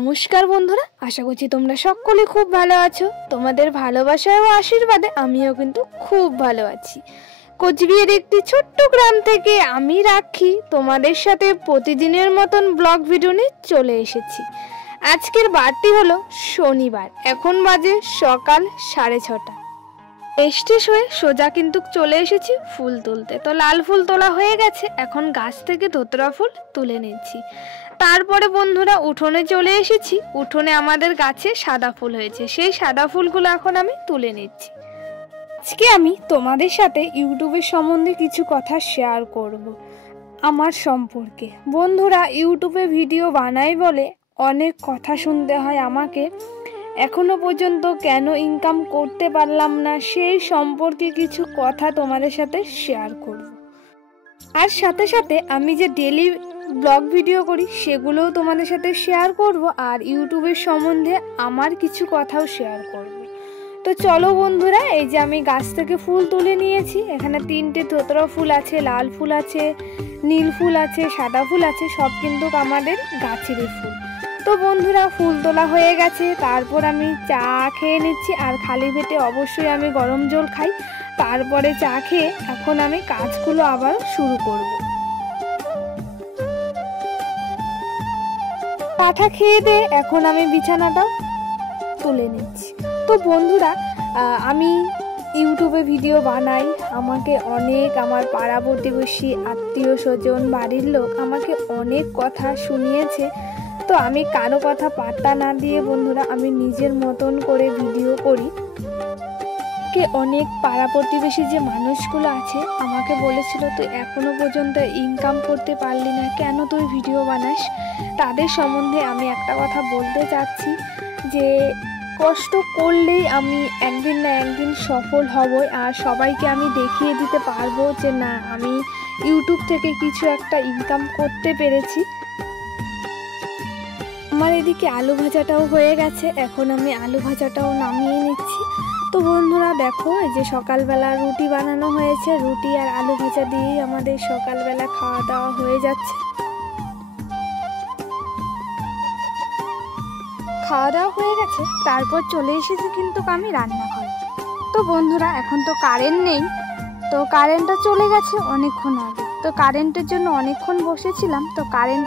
নমস্কার বন্ধুরা, আশা করছি তোমরা সকলে খুব ভালো আছো। তোমাদের ভালোবাসায় ও আশীর্বাদে আমিও কিন্তু খুব ভালো আছি। কোচবিহারের একটি ছোট্ট গ্রাম থেকে আমি রাখি তোমাদের সাথে প্রতিদিনের মতন ব্লগ ভিডিও নিয়ে চলে এসেছি। আজকের বারটি হলো শনিবার, এখন বাজে সকাল 6:30। স্টেজ হয়ে সোজা কিন্তু চলে এসেছি ফুল তুলতে। তো লাল ফুল তোলা হয়ে গেছে, এখন গাছ থেকে ধুতরা ফুল তুলে নিচ্ছি। তারপরে বন্ধুরা উঠোনে চলে এসেছি। উঠোনে আমাদের গাছে সাদা ফুল হয়েছে, সেই সাদা ফুলগুলো এখন আমি তুলে নিচ্ছি। আজকে আমি তোমাদের সাথে ইউটিউবের সম্বন্ধে কিছু কথা শেয়ার করব আমার সম্পর্কে। বন্ধুরা, ইউটিউবে ভিডিও বানাই বলে অনেক কথা শুনতে হয় আমাকে। এখনো পর্যন্ত কেন ইনকাম করতে পারলাম না সেই সম্পর্কে কিছু কথা তোমাদের সাথে শেয়ার করব। আর সাথে সাথে আমি যে ডেলি ব্লগ ভিডিও করি সেগুলোও তোমাদের সাথে শেয়ার করব, আর ইউটিউবের সম্বন্ধে আমার কিছু কথাও শেয়ার করব। তো চলো বন্ধুরা, এই যে আমি গাছ থেকে ফুল তুলে নিয়েছি। এখানে 3টে ধুতরা ফুল আছে, লাল ফুল আছে, নীল ফুল আছে, সাদা ফুল আছে, সব কিন্তু আমাদের গাছেরই ফুল। তো বন্ধুরা, ফুল তোলা হয়ে গেছে, তারপর আমি চা খেয়ে নিচ্ছি। আর খালি পেটে অবশ্যই আমি গরম জল খাই। তারপরে চা খেয়ে এখন আমি কাজগুলো আবার শুরু করব। পাঠা খেয়ে দিয়ে এখন আমি বিছানাটা তুলে নিচ্ছি। তো বন্ধুরা, আমি ইউটিউবে ভিডিও বানাই, আমাকে অনেক আমার পাড়া প্রতিবেশী, আত্মীয় স্বজন, বাড়ির লোক আমাকে অনেক কথা শুনিয়েছে। তো আমি কারো কথা পাত্তা না দিয়ে বন্ধুরা আমি নিজের মতন করে ভিডিও করি। অনেক পাড়া প্রতিবেশী যে মানুষগুলো আছে আমাকে বলেছিল, তুই এখনো পর্যন্ত ইনকাম করতে পারলি না, কেন তুই ভিডিও বানাস? তাদের সম্বন্ধে আমি একটা কথা বলতে চাচ্ছি যে কষ্ট করলেই আমি একদিন না একদিন সফল হবই, আর সবাইকে আমি দেখিয়ে দিতে পারবো যে না, আমি ইউটিউব থেকে কিছু একটা ইনকাম করতে পেরেছি। আমার এদিকে আলু ভাজাটাও হয়ে গেছে, এখন আমি আলু ভাজাটাও নামিয়ে নিচ্ছি। তো বন্ধুরা দেখো, এই যে সকালবেলা রুটি বানানো হয়েছে, রুটি আর আলু ভাজা দিয়েই আমাদের সকালবেলা খাওয়া দাওয়া হয়ে যাচ্ছে। খাওয়া দাওয়া হয়ে গেছে, তারপর চলে এসেছি কিন্তু আমি রান্নাঘরে। তো বন্ধুরা, এখন তো কারেন্ট নেই, তো কারেন্টটা চলে গেছে অনেকক্ষণ আগে। তো কারেন্টের জন্য অনেকক্ষণ বসেছিলাম, তো কারেন্ট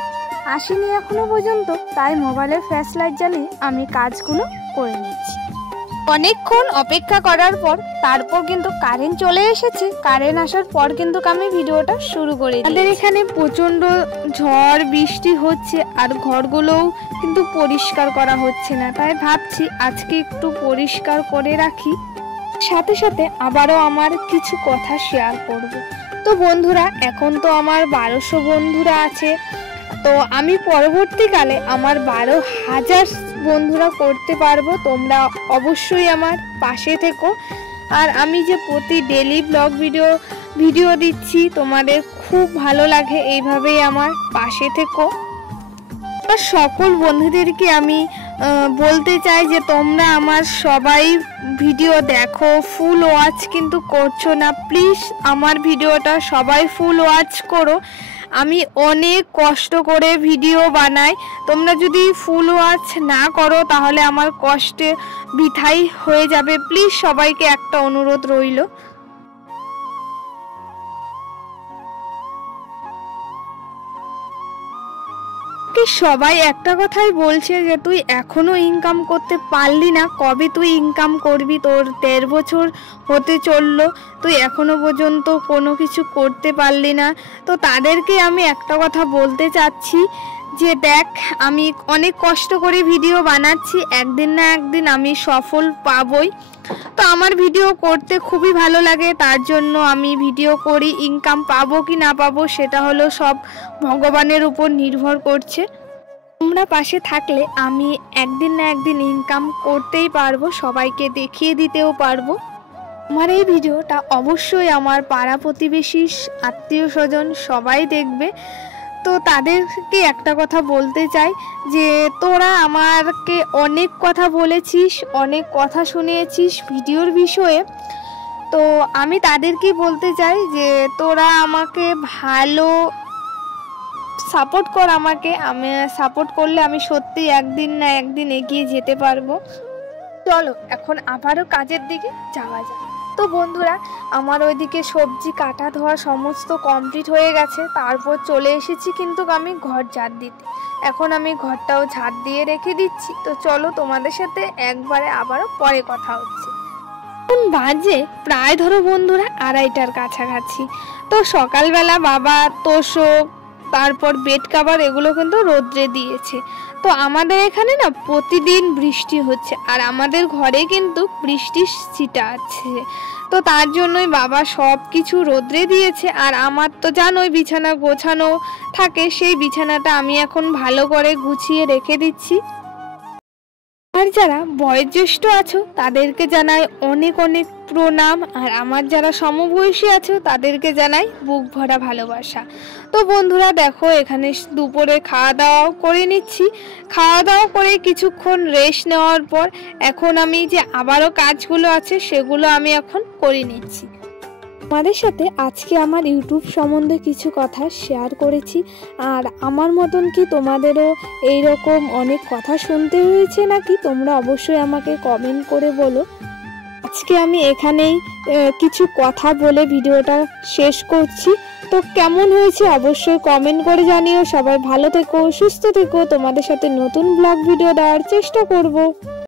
আসেনি এখনো পর্যন্ত, তাই মোবাইলের ফ্ল্যাশ লাইট জ্বালিয়ে আমি কাজগুলো করে নিচ্ছি। অনেকক্ষণ অপেক্ষা করার পর তারপর কিন্তু কারেন্ট চলে এসেছে। কারেন্ট আসার পর কিন্তু আমি ভিডিওটা শুরু করে দিই। আমাদের এখানে প্রচণ্ড ঝড় বৃষ্টি হচ্ছে, আর ঘরগুলোও কিন্তু পরিষ্কার করা হচ্ছে না, তাই ভাবছি আজকে একটু পরিষ্কার করে রাখি। সাথে সাথে আবারও আমার কিছু কথা শেয়ার করব। তো বন্ধুরা, এখন তো আমার 1200 বন্ধুরা আছে। তো আমি পরবর্তীকালে আমার 12,000 বন্ধুরা করতে পারবো। তোমরা অবশ্যই আমার পাশে থেকো। আর আমি যে প্রতি ডেলি ব্লগ ভিডিও দিচ্ছি, তোমাদের খুব ভালো লাগে, এইভাবেই আমার পাশে থেকো। আর সকল বন্ধুদেরকে আমি বলতে চাই যে তোমরা আমার সবাই ভিডিও দেখো, ফুল ওয়াচ কিন্তু করছো না, প্লিজ আমার ভিডিওটা সবাই ফুল ওয়াচ করো। আমি অনেক কষ্ট করে ভিডিও বানাই, তোমরা যদি ফুল ওয়াচ না করো তাহলে আমার কষ্টে বৃথাই হয়ে যাবে। প্লিজ সবাইকে একটা অনুরোধ রইল। সবাই একটা কথাই বলছে যে তুই এখনো ইনকাম করতে পারলি না, কবে তুই ইনকাম করবি? তোর 13 বছর হতে চললো, তুই এখনো পর্যন্ত কোনো কিছু করতে পারলি না। তো তাদেরকে আমি একটা কথা বলতে চাচ্ছি যে দেখ, আমি অনেক কষ্ট করে ভিডিও বানাচ্ছি, একদিন না একদিন আমি সফল পাবই। তো আমার ভিডিও করতে খুবই ভালো লাগে, তার জন্য আমি ভিডিও করি। ইনকাম পাবো কি না পাবো সেটা হলো সব ভগবানের উপর নির্ভর করছে। তোমরা পাশে থাকলে আমি একদিন না একদিন ইনকাম করতেই পারবো, সবাইকে দেখিয়ে দিতেও পারবো। আমার এই ভিডিওটা অবশ্যই আমার পাড়া প্রতিবেশী, আত্মীয় স্বজন সবাই দেখবে। তো তাদেরকে একটা কথা বলতে চাই যে তোরা আমাকে অনেক কথা বলেছিস, অনেক কথা শুনিয়েছিস ভিডিওর বিষয়ে। তো আমি তাদেরকে বলতে চাই যে তোরা আমাকে ভালো সাপোর্ট কর আমাকে, আমি সাপোর্ট করলে আমি সত্যি একদিন না একদিন এগিয়ে যেতে পারবো। চলো এখন আবারও কাজের দিকে যাওয়া যাক। তো বন্ধুরা, আমার ওইদিকে সবজি কাটা ধোয়া সমস্ত কমপ্লিট হয়ে গেছে, তারপর চলে এসেছি কিন্তু আমি ঘর ঝাড় দিতে। এখন আমি ঘরটাও ঝাড় দিয়ে রেখে দিচ্ছি। তো চলো তোমাদের সাথে একবারে আবারও পরে কথা হচ্ছে। এখন বাজে প্রায় ধরো বন্ধুরা 2:30টার কাছাকাছি। তো সকালবেলা বাবা তোষক তারপর বেড কাভার এগুলো কিন্তু রোদ্রে দিয়েছে। তো আমাদের এখানে না প্রতিদিন বৃষ্টি হচ্ছে, আর আমাদের ঘরে কিন্তু বৃষ্টির ছিটা আছে। তো তার জন্যই বাবা সব কিছু রোদ্রে দিয়েছে। আর আমার তো জানোই বিছানা গোছানো থাকে, সেই বিছানাটা আমি এখন ভালো করে গুছিয়ে রেখে দিচ্ছি। আর যারা বয়োজ্যেষ্ঠ আছো তাদেরকে জানাই অনেক অনেক প্রণাম, আর আমার যারা সমবয়সী আছো তাদেরকে জানাই বুক ভরা ভালোবাসা। তো বন্ধুরা দেখো, এখানে দুপুরে খাওয়া দাওয়াও করে নিচ্ছি। খাওয়া দাওয়া করে কিছুক্ষণ রেস্ট নেওয়ার পর এখন আমি যে আবারও কাজগুলো আছে সেগুলো আমি এখন করে নিচ্ছি। তোমাদের সাথে আজকে আমার ইউটিউব সম্বন্ধে কিছু কথা শেয়ার করেছি। আর আমার মতন কি তোমাদেরও এইরকম অনেক কথা শুনতে হয়েছে নাকি, তোমরা অবশ্যই আমাকে কমেন্ট করে বলো। আজকে আমি এখানেই কিছু কথা বলে ভিডিওটা শেষ করছি। তো কেমন হয়েছে অবশ্যই কমেন্ট করে জানিও। সবাই ভালো থেকো, সুস্থ থেকো। তোমাদের সাথে নতুন ব্লগ ভিডিও দেওয়ার চেষ্টা করব।